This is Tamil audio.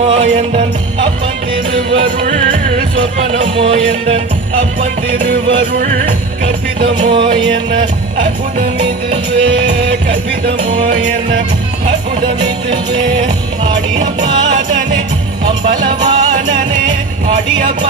சொப்பனமோ எந்தன் அப்பன் திருவருள் சொப்பனமோ எந்தன் அப்பன் திருவருள் கற்பிதமோ என்ன? அற்புதம் இதுவே கற்பிதமோ என்ன? அற்புதம் இதுவே ஆடிய பாதனே அம்பலவானனே ஆடிய பாதனே